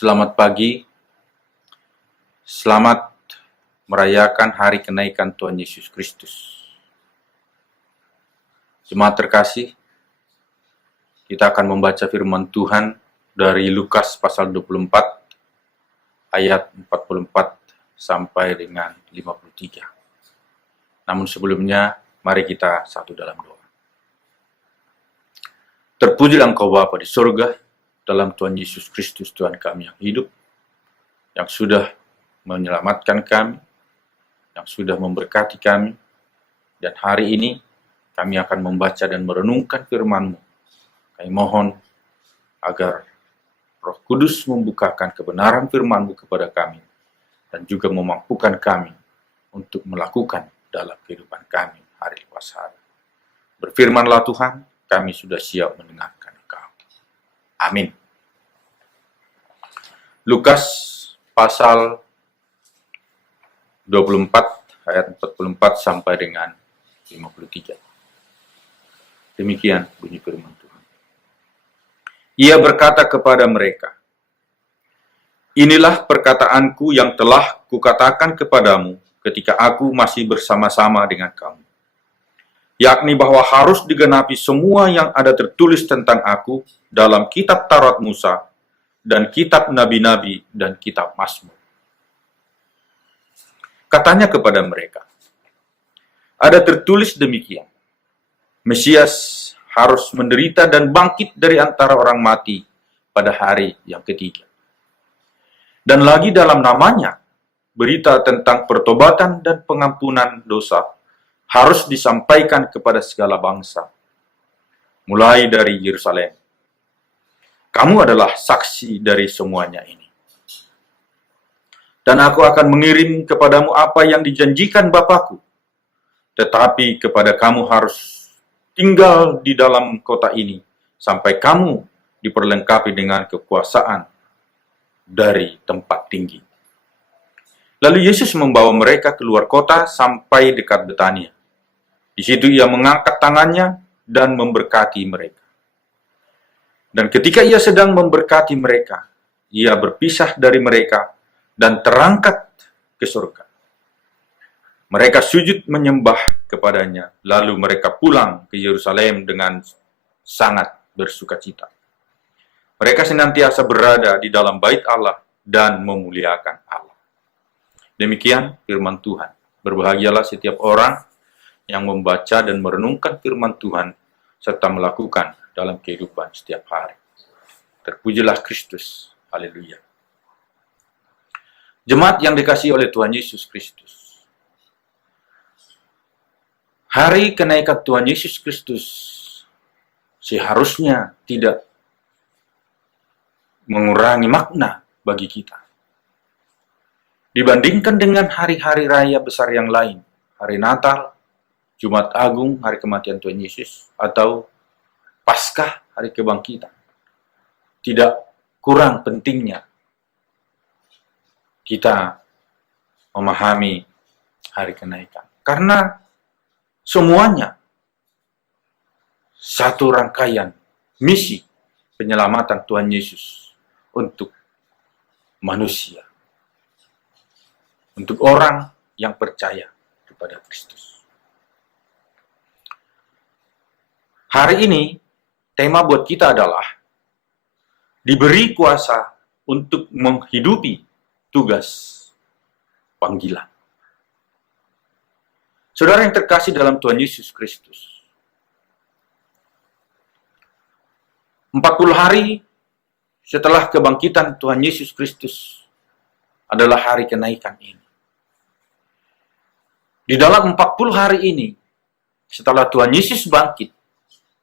Selamat pagi, selamat merayakan hari kenaikan Tuhan Yesus Kristus. Jemaat terkasih, kita akan membaca firman Tuhan dari Lukas pasal 24, ayat 44 sampai dengan 53. Namun sebelumnya, mari kita satu dalam doa. Terpujilah Engkau Bapa di surga, dalam Tuhan Yesus Kristus Tuhan kami yang hidup, yang sudah menyelamatkan kami, yang sudah memberkati kami, dan hari ini kami akan membaca dan merenungkan firman-Mu. Kami mohon agar Roh Kudus membukakan kebenaran firman-Mu kepada kami, dan juga memampukan kami untuk melakukan dalam kehidupan kami hari lepas hari. Berfirmanlah Tuhan, kami sudah siap mendengarkan Engkau. Amin. Lukas pasal 24 ayat 44 sampai dengan 53. Demikian bunyi firman Tuhan. Ia berkata kepada mereka, "Inilah perkataanku yang telah kukatakan kepadamu ketika aku masih bersama-sama dengan kamu, yakni bahwa harus digenapi semua yang ada tertulis tentang aku dalam kitab Taurat Musa dan kitab nabi-nabi dan kitab Mazmur." Katanya kepada mereka, "Ada tertulis demikian, Mesias harus menderita dan bangkit dari antara orang mati pada hari yang ketiga. Dan lagi dalam namanya, berita tentang pertobatan dan pengampunan dosa harus disampaikan kepada segala bangsa, mulai dari Yerusalem. Kamu adalah saksi dari semuanya ini. Dan aku akan mengirim kepadamu apa yang dijanjikan Bapakku. Tetapi kepada kamu harus tinggal di dalam kota ini, sampai kamu diperlengkapi dengan kekuasaan dari tempat tinggi." Lalu Yesus membawa mereka keluar kota sampai dekat Betania. Di situ ia mengangkat tangannya dan memberkati mereka. Dan ketika ia sedang memberkati mereka, ia berpisah dari mereka dan terangkat ke surga. Mereka sujud menyembah kepadanya, lalu mereka pulang ke Yerusalem dengan sangat bersukacita. Mereka senantiasa berada di dalam bait Allah dan memuliakan Allah. Demikian firman Tuhan. Berbahagialah setiap orang yang membaca dan merenungkan firman Tuhan serta melakukan dalam kehidupan setiap hari. Terpujilah Kristus. Haleluya. Jemaat yang dikasihi oleh Tuhan Yesus Kristus, hari kenaikan Tuhan Yesus Kristus seharusnya tidak mengurangi makna bagi kita. Dibandingkan dengan hari-hari raya besar yang lain, hari Natal, Jumat Agung, hari kematian Tuhan Yesus, atau Paskah, hari kebangkitan, tidak kurang pentingnya kita memahami hari kenaikan. Karena semuanya satu rangkaian misi penyelamatan Tuhan Yesus untuk manusia, untuk orang yang percaya kepada Kristus. Hari ini, tema buat kita adalah diberi kuasa untuk menghidupi tugas panggilan. Saudara yang terkasih dalam Tuhan Yesus Kristus, 40 hari setelah kebangkitan Tuhan Yesus Kristus adalah hari kenaikan ini. Di dalam 40 hari ini, setelah Tuhan Yesus bangkit,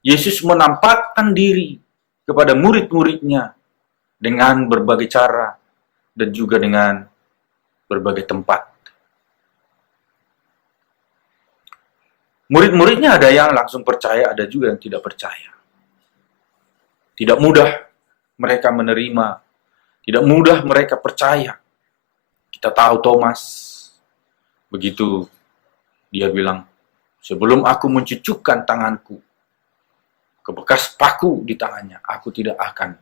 Yesus menampakkan diri kepada murid-muridnya dengan berbagai cara dan juga dengan berbagai tempat. Murid-muridnya ada yang langsung percaya, ada juga yang tidak percaya. Tidak mudah mereka menerima, tidak mudah mereka percaya. Kita tahu Thomas, begitu dia bilang, "Sebelum aku mencucukkan tanganku ke bekas paku di tangannya, aku tidak akan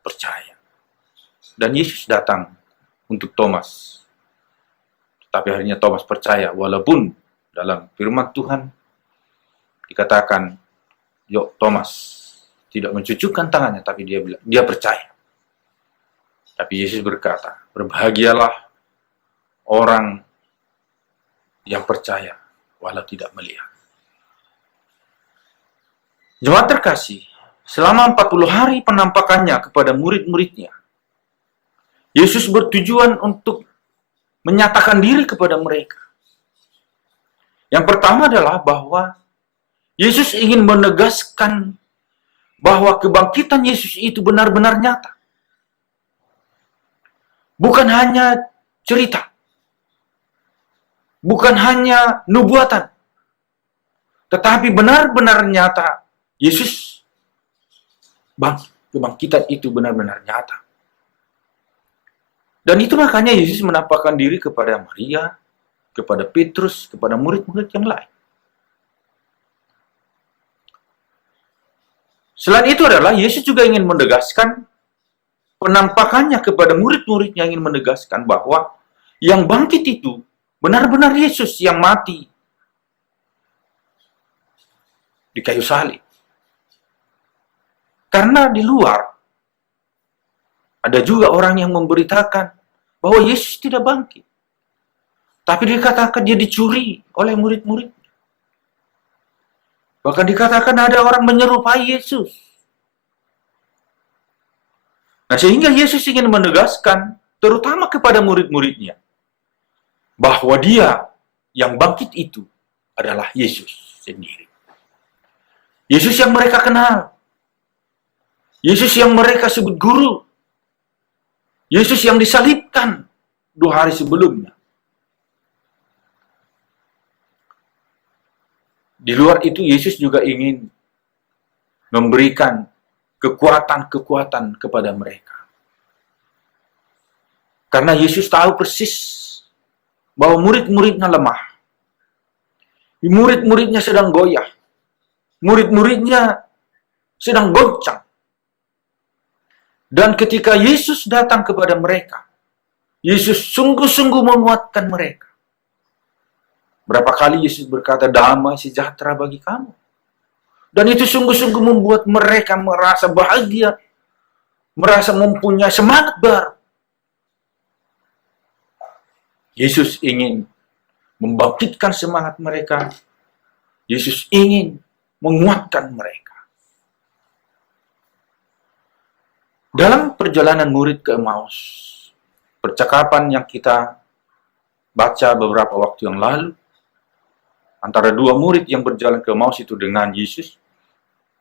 percaya." Dan Yesus datang untuk Thomas. Tapi akhirnya Thomas percaya, walaupun dalam firman Tuhan dikatakan, yuk Thomas tidak mencucukkan tangannya, tapi dia percaya. Tapi Yesus berkata, berbahagialah orang yang percaya walau tidak melihat. Jemaat terkasih, selama 40 hari penampakannya kepada murid-muridnya, Yesus bertujuan untuk menyatakan diri kepada mereka. Yang pertama adalah bahwa Yesus ingin menegaskan bahwa kebangkitan Yesus itu benar-benar nyata. Bukan hanya cerita. Bukan hanya nubuatan. Tetapi benar-benar nyata. Yesus kebangkitan itu benar-benar nyata. Dan itu makanya Yesus menampakkan diri kepada Maria, kepada Petrus, kepada murid-murid yang lain. Selain itu adalah Yesus juga ingin menegaskan penampakannya kepada murid-murid yang ingin menegaskan bahwa yang bangkit itu benar-benar Yesus yang mati di kayu salib. Karena di luar ada juga orang yang memberitakan bahwa Yesus tidak bangkit. Tapi dikatakan dia dicuri oleh murid-murid. Bahkan dikatakan ada orang menyerupai Yesus. Nah, sehingga Yesus ingin menegaskan, terutama kepada murid-muridnya, bahwa dia yang bangkit itu adalah Yesus sendiri. Yesus yang mereka kenal. Yesus yang mereka sebut guru. Yesus yang disalibkan 2 hari sebelumnya. Di luar itu, Yesus juga ingin memberikan kekuatan-kekuatan kepada mereka. Karena Yesus tahu persis bahwa murid-muridnya lemah. Murid-muridnya sedang goyah. Murid-muridnya sedang goncang. Dan ketika Yesus datang kepada mereka, Yesus sungguh-sungguh menguatkan mereka. Berapa kali Yesus berkata, damai sejahtera bagi kamu. Dan itu sungguh-sungguh membuat mereka merasa bahagia, merasa mempunyai semangat baru. Yesus ingin membangkitkan semangat mereka. Yesus ingin menguatkan mereka. Dalam perjalanan murid ke Emmaus, percakapan yang kita baca beberapa waktu yang lalu, antara 2 murid yang berjalan ke Emmaus itu dengan Yesus,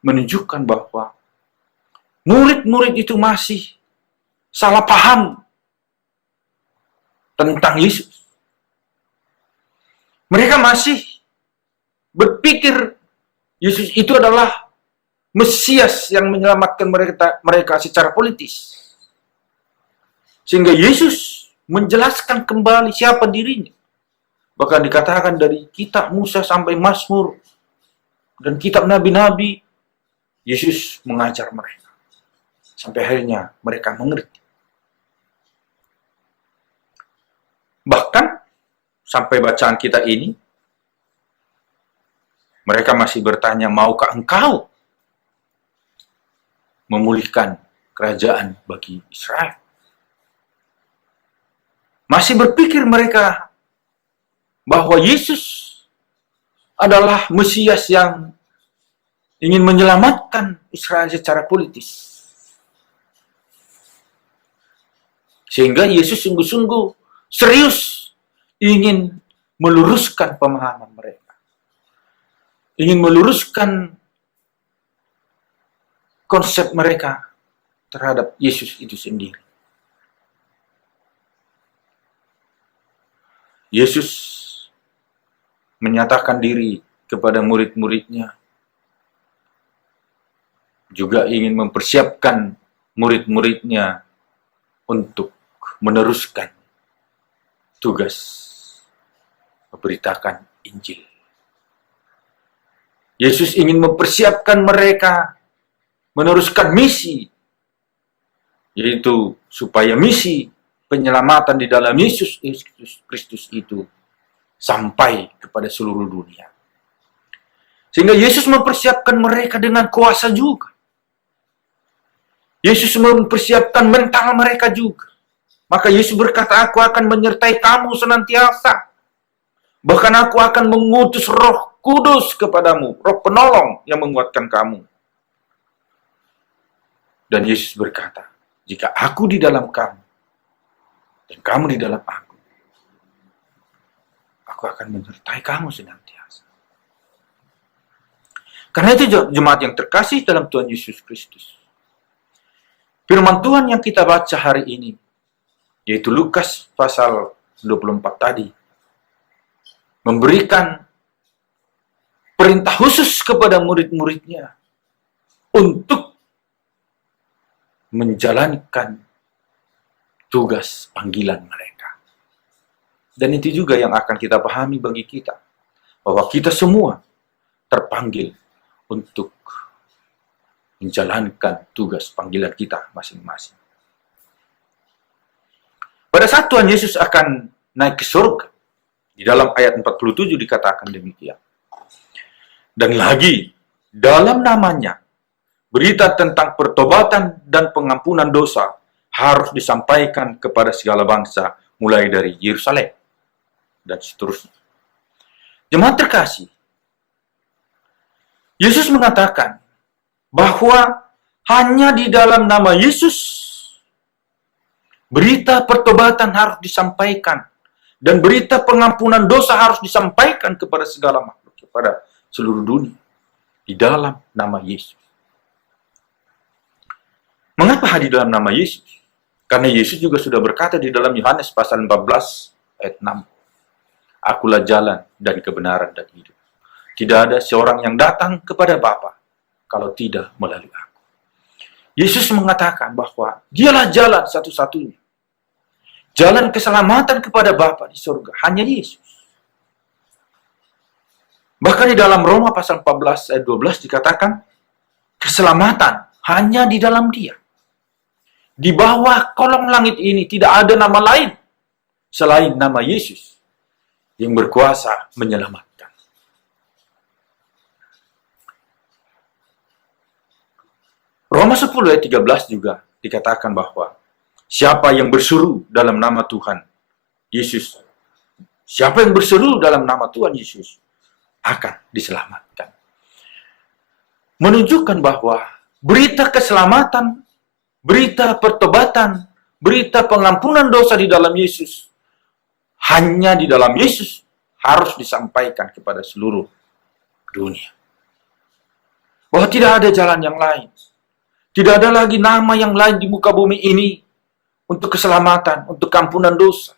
menunjukkan bahwa murid-murid itu masih salah paham tentang Yesus. Mereka masih berpikir Yesus itu adalah Mesias yang menyelamatkan mereka secara politis. Sehingga Yesus menjelaskan kembali siapa dirinya. Bahkan dikatakan dari kitab Musa sampai Mazmur dan kitab nabi-nabi, Yesus mengajar mereka. Sampai akhirnya mereka mengerti. Bahkan sampai bacaan kita ini, mereka masih bertanya, maukah engkau memulihkan kerajaan bagi Israel? Masih berpikir mereka bahwa Yesus adalah Mesias yang ingin menyelamatkan Israel secara politis. Sehingga Yesus sungguh-sungguh serius ingin meluruskan pemahaman mereka. Ingin meluruskan konsep mereka terhadap Yesus itu sendiri. Yesus menyatakan diri kepada murid-muridnya, juga ingin mempersiapkan murid-muridnya untuk meneruskan tugas memberitakan Injil. Yesus ingin mempersiapkan mereka meneruskan misi yaitu supaya misi penyelamatan di dalam Yesus Kristus itu sampai kepada seluruh dunia. Sehingga Yesus mempersiapkan mereka dengan kuasa juga. Yesus mempersiapkan mental mereka juga. Maka Yesus berkata, aku akan menyertai kamu senantiasa. Bahkan aku akan mengutus Roh Kudus kepadamu, Roh penolong yang menguatkan kamu. Dan Yesus berkata, jika aku di dalam kamu, dan kamu di dalam aku akan menyertai kamu senantiasa. Karena itu jemaat yang terkasih dalam Tuhan Yesus Kristus. Firman Tuhan yang kita baca hari ini, yaitu Lukas pasal 24 tadi, memberikan perintah khusus kepada murid-muridnya untuk menjalankan tugas panggilan mereka. Dan itu juga yang akan kita pahami bagi kita, bahwa kita semua terpanggil untuk menjalankan tugas panggilan kita masing-masing. Pada saat Tuhan Yesus akan naik ke surga, di dalam ayat 47 dikatakan demikian. Dan lagi, dalam namanya, berita tentang pertobatan dan pengampunan dosa harus disampaikan kepada segala bangsa, mulai dari Yerusalem, dan seterusnya. Jemaat terkasih, Yesus mengatakan bahwa hanya di dalam nama Yesus, berita pertobatan harus disampaikan, dan berita pengampunan dosa harus disampaikan kepada segala makhluk, kepada seluruh dunia, di dalam nama Yesus. Mengapa di dalam nama Yesus? Karena Yesus juga sudah berkata di dalam Yohanes pasal 14 ayat 6, akulah jalan dan kebenaran dan hidup. Tidak ada seorang yang datang kepada Bapa kalau tidak melalui aku. Yesus mengatakan bahwa dialah jalan satu-satunya. Jalan keselamatan kepada Bapa di surga, hanya Yesus. Bahkan di dalam Roma pasal 14 ayat 12 dikatakan, keselamatan hanya di dalam Dia. Di bawah kolong langit ini tidak ada nama lain selain nama Yesus yang berkuasa menyelamatkan. Roma 10 ayat 13 juga dikatakan bahwa siapa yang berseru dalam nama Tuhan Yesus, siapa yang berseru dalam nama Tuhan Yesus akan diselamatkan. Menunjukkan bahwa berita keselamatan, berita pertobatan, berita pengampunan dosa di dalam Yesus, hanya di dalam Yesus, harus disampaikan kepada seluruh dunia. Bahwa tidak ada jalan yang lain. Tidak ada lagi nama yang lain di muka bumi ini untuk keselamatan, untuk ampunan dosa.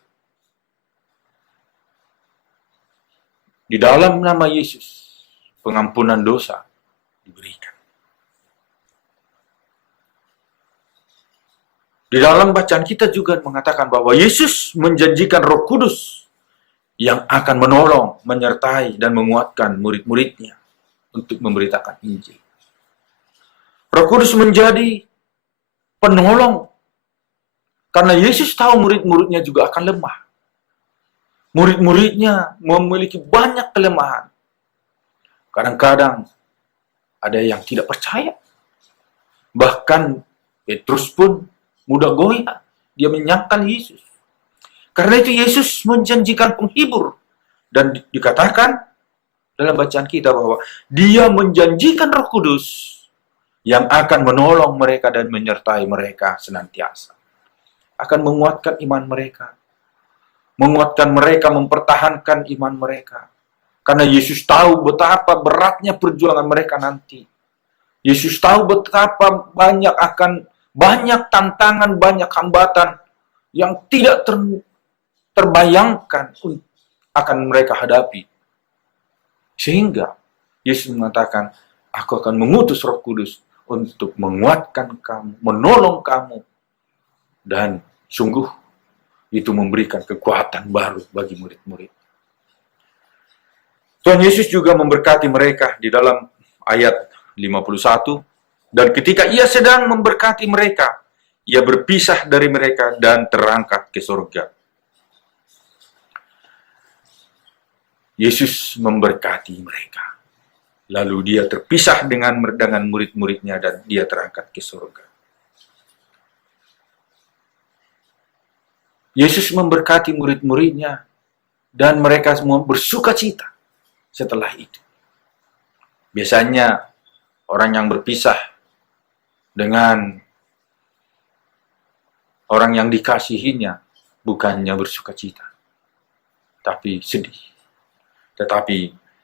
Di dalam nama Yesus, pengampunan dosa diberikan. Di dalam bacaan kita juga mengatakan bahwa Yesus menjanjikan Roh Kudus yang akan menolong, menyertai, dan menguatkan murid-muridnya untuk memberitakan Injil. Roh Kudus menjadi penolong karena Yesus tahu murid-muridnya juga akan lemah. Murid-muridnya memiliki banyak kelemahan. Kadang-kadang ada yang tidak percaya. Bahkan Petrus pun mudah goyah. Dia menyangkal Yesus. Karena itu Yesus menjanjikan penghibur. Dan dikatakan dalam bacaan kita bahwa Dia menjanjikan Roh Kudus yang akan menolong mereka dan menyertai mereka senantiasa. Akan menguatkan iman mereka. Menguatkan mereka, mempertahankan iman mereka. Karena Yesus tahu betapa beratnya perjuangan mereka nanti. Yesus tahu betapa banyak tantangan, banyak hambatan yang tidak terbayangkan akan mereka hadapi. Sehingga Yesus mengatakan, aku akan mengutus Roh Kudus untuk menguatkan kamu, menolong kamu, dan sungguh itu memberikan kekuatan baru bagi murid-murid. Tuhan Yesus juga memberkati mereka di dalam ayat 51, dan ketika Ia sedang memberkati mereka, ia berpisah dari mereka dan terangkat ke surga. Yesus memberkati mereka. Lalu dia terpisah dengan murid-muridnya dan dia terangkat ke surga. Yesus memberkati murid-muridnya dan mereka semua bersuka cita setelah itu. Biasanya orang yang berpisah dengan orang yang dikasihinya bukannya bersuka cita, tapi sedih. Tetapi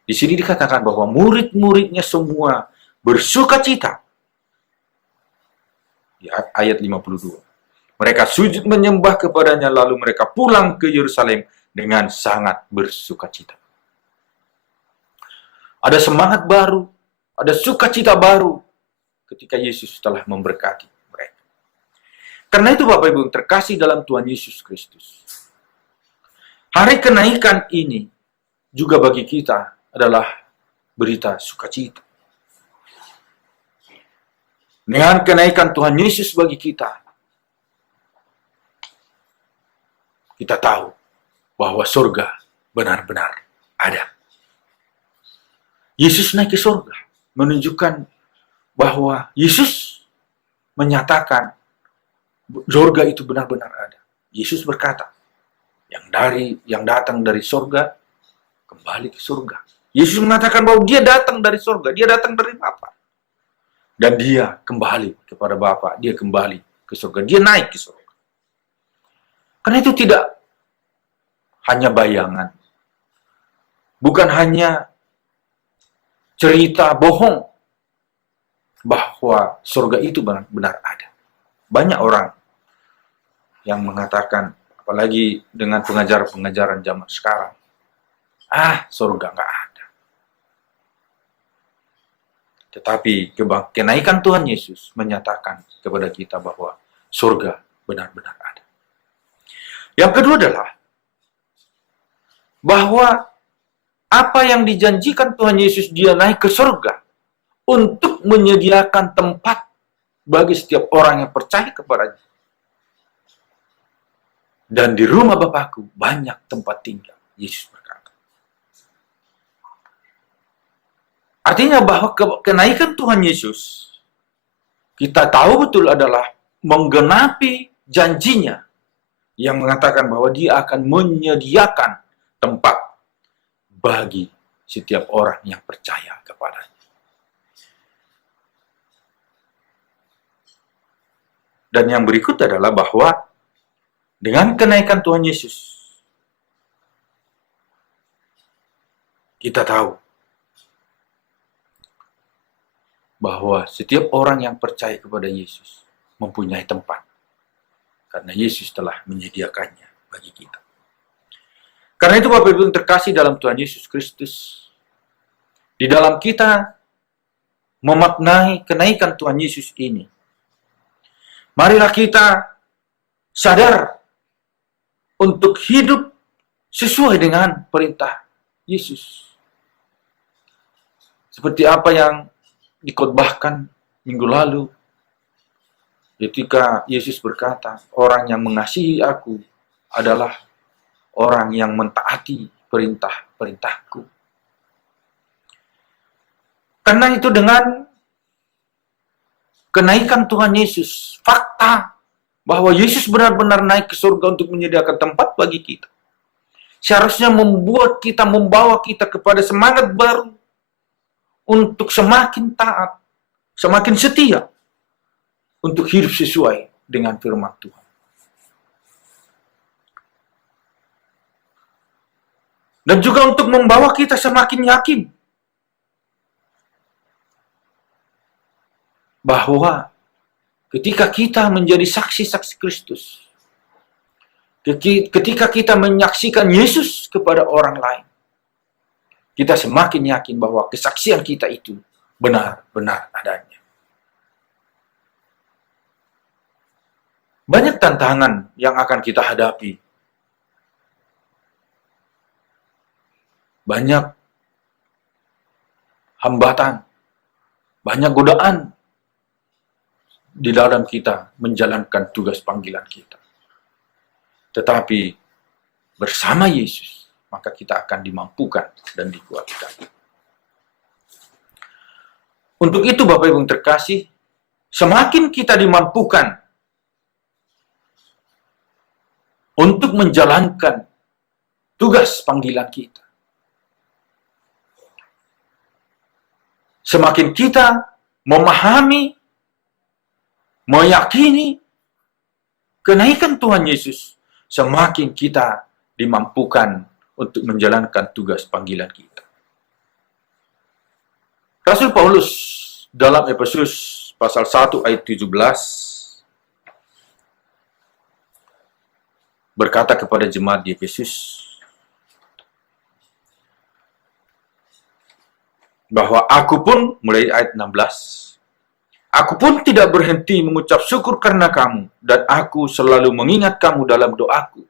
di sini dikatakan bahwa murid-muridnya semua bersuka cita. Di ayat 52. Mereka sujud menyembah kepadanya, lalu mereka pulang ke Yerusalem dengan sangat bersuka cita. Ada semangat baru, ada sukacita baru ketika Yesus telah memberkati mereka. Karena itu Bapak Ibu terkasih dalam Tuhan Yesus Kristus, hari kenaikan ini juga bagi kita adalah berita sukacita. Dengan kenaikan Tuhan Yesus bagi kita tahu bahwa surga benar-benar ada. Yesus naik ke surga, menunjukkan bahwa Yesus menyatakan surga itu benar-benar ada. Yesus berkata, yang datang dari surga kembali ke surga. Yesus mengatakan bahwa dia datang dari surga, dia datang dari Bapa. Dan dia kembali kepada Bapa, dia kembali ke surga, dia naik ke surga. Karena itu tidak hanya bayangan, bukan hanya cerita bohong bahwa surga itu benar-benar ada. Banyak orang yang mengatakan, apalagi dengan pengajaran-pengajaran zaman sekarang, surga nggak ada. Tetapi kenaikan Tuhan Yesus menyatakan kepada kita bahwa surga benar-benar ada. Yang kedua adalah bahwa apa yang dijanjikan Tuhan Yesus, dia naik ke surga untuk menyediakan tempat bagi setiap orang yang percaya kepadanya. Dan di rumah Bapakku banyak tempat tinggal, Yesus berkata. Artinya bahwa kenaikan Tuhan Yesus, kita tahu betul adalah menggenapi janjinya yang mengatakan bahwa dia akan menyediakan tempat bagi setiap orang yang percaya kepadanya. Dan yang berikut adalah bahwa dengan kenaikan Tuhan Yesus, kita tahu bahwa setiap orang yang percaya kepada Yesus mempunyai tempat, karena Yesus telah menyediakannya bagi kita. Karena itu Bapak Ibu yang terkasih dalam Tuhan Yesus Kristus, di dalam kita memaknai kenaikan Tuhan Yesus ini, marilah kita sadar untuk hidup sesuai dengan perintah Yesus. Seperti apa yang dikhotbahkan minggu lalu, ketika Yesus berkata, orang yang mengasihi aku adalah orang yang mentaati perintah-perintahku. Karena itu dengan kenaikan Tuhan Yesus, fakta bahwa Yesus benar-benar naik ke surga untuk menyediakan tempat bagi kita, seharusnya membawa kita kepada semangat baru untuk semakin taat, semakin setia untuk hidup sesuai dengan firman Tuhan. Dan juga untuk membawa kita semakin yakin bahwa ketika kita menjadi saksi-saksi Kristus, ketika kita menyaksikan Yesus kepada orang lain, kita semakin yakin bahwa kesaksian kita itu benar-benar adanya. Banyak tantangan yang akan kita hadapi. Banyak hambatan, banyak godaan di dalam kita menjalankan tugas panggilan kita. Tetapi bersama Yesus, maka kita akan dimampukan dan dikuatkan. Untuk itu Bapak Ibu yang terkasih, semakin kita dimampukan untuk menjalankan tugas panggilan kita, semakin kita memahami, meyakini kenaikan Tuhan Yesus, semakin kita dimampukan untuk menjalankan tugas panggilan kita. Rasul Paulus dalam Efesus pasal 1 ayat 17 berkata kepada jemaat di Efesus bahwa aku pun, mulai ayat 16, aku pun tidak berhenti mengucap syukur karena kamu, dan aku selalu mengingat kamu dalam doaku,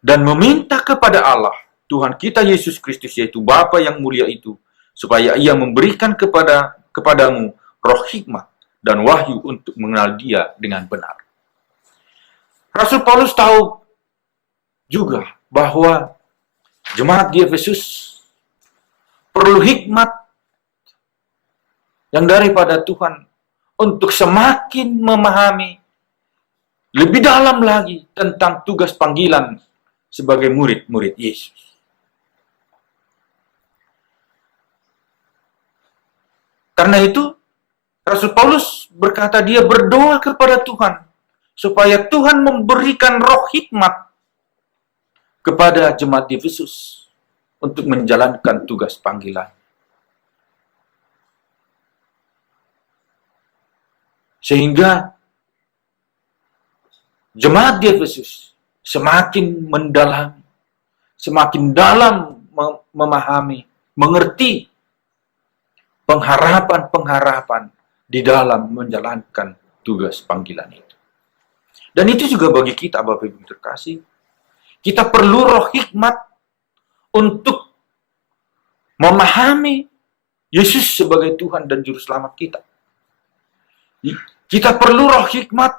dan meminta kepada Allah, Tuhan kita Yesus Kristus, yaitu Bapa yang mulia itu, supaya Ia memberikan kepadamu roh hikmat dan wahyu untuk mengenal Dia dengan benar. Rasul Paulus tahu juga bahwa jemaat di Efesus perlu hikmat yang daripada Tuhan untuk semakin memahami lebih dalam lagi tentang tugas panggilan sebagai murid-murid Yesus. Karena itu, Rasul Paulus berkata dia berdoa kepada Tuhan supaya Tuhan memberikan roh hikmat kepada jemaat di Efesus untuk menjalankan tugas panggilan. Sehingga jemaat di Efesus semakin mendalam, semakin dalam memahami, mengerti pengharapan-pengharapan di dalam menjalankan tugas panggilan itu. Dan itu juga bagi kita, Bapak Ibu terkasih. Kita perlu roh hikmat untuk memahami Yesus sebagai Tuhan dan Juru Selamat kita. Kita perlu roh hikmat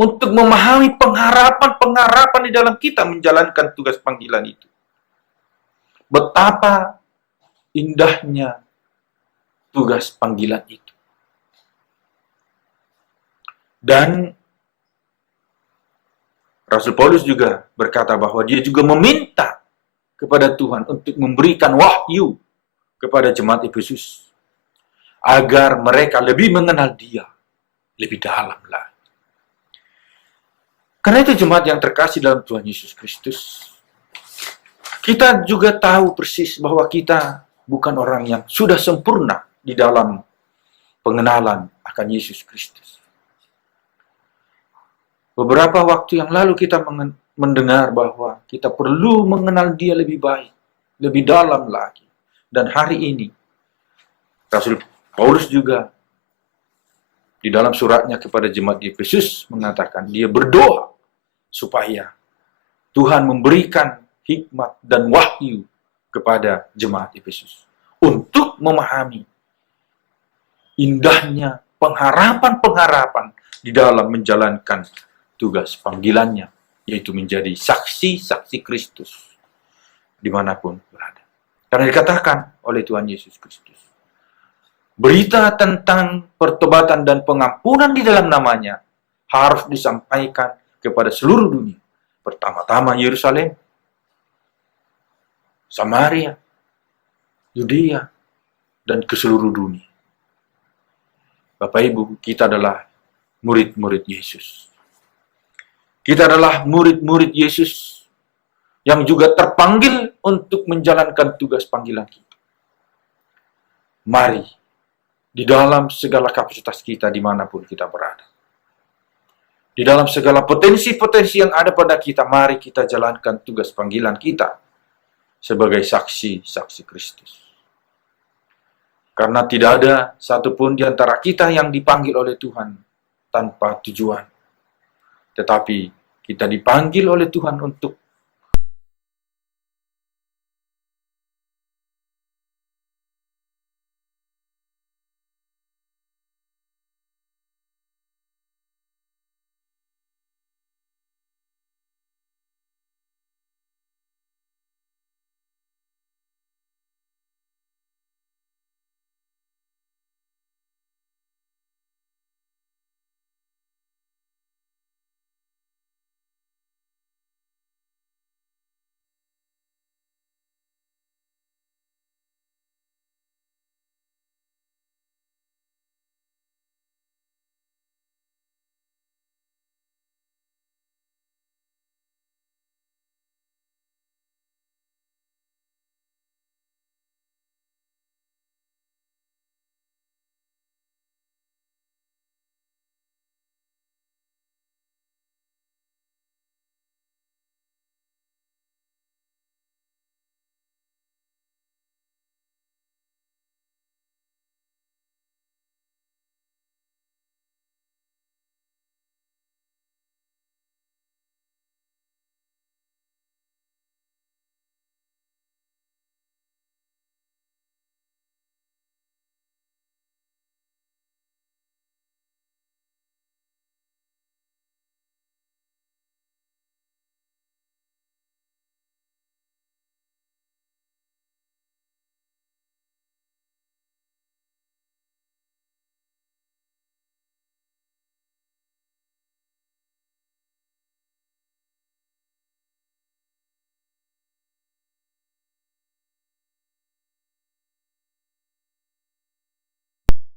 untuk memahami pengharapan-pengharapan di dalam kita menjalankan tugas panggilan itu. Betapa indahnya tugas panggilan itu. Dan Rasul Paulus juga berkata bahwa dia juga meminta kepada Tuhan untuk memberikan wahyu kepada jemaat Efesus agar mereka lebih mengenal Dia lebih dalam lagi. Karena itu jemaat yang terkasih dalam Tuhan Yesus Kristus, kita juga tahu persis bahwa kita bukan orang yang sudah sempurna di dalam pengenalan akan Yesus Kristus. Beberapa waktu yang lalu kita mendengar bahwa kita perlu mengenal Dia lebih baik, lebih dalam lagi. Dan hari ini, Rasul Paulus juga di dalam suratnya kepada jemaat di Efesus mengatakan dia berdoa supaya Tuhan memberikan hikmat dan wahyu kepada jemaat Efesus untuk memahami indahnya pengharapan-pengharapan di dalam menjalankan tugas panggilannya, yaitu menjadi saksi-saksi Kristus dimanapun berada. Karena dikatakan oleh Tuhan Yesus Kristus, berita tentang pertobatan dan pengampunan di dalam namanya harus disampaikan kepada seluruh dunia. Pertama-tama Yerusalem, Samaria, Yudea, dan ke seluruh dunia. Bapak Ibu, kita adalah murid-murid Yesus. Kita adalah murid-murid Yesus yang juga terpanggil untuk menjalankan tugas panggilan kita. Mari, di dalam segala kapasitas kita dimanapun kita berada, di dalam segala potensi-potensi yang ada pada kita, mari kita jalankan tugas panggilan kita sebagai saksi-saksi Kristus. Karena tidak ada satupun di antara kita yang dipanggil oleh Tuhan tanpa tujuan. Tetapi kita dipanggil oleh Tuhan untuk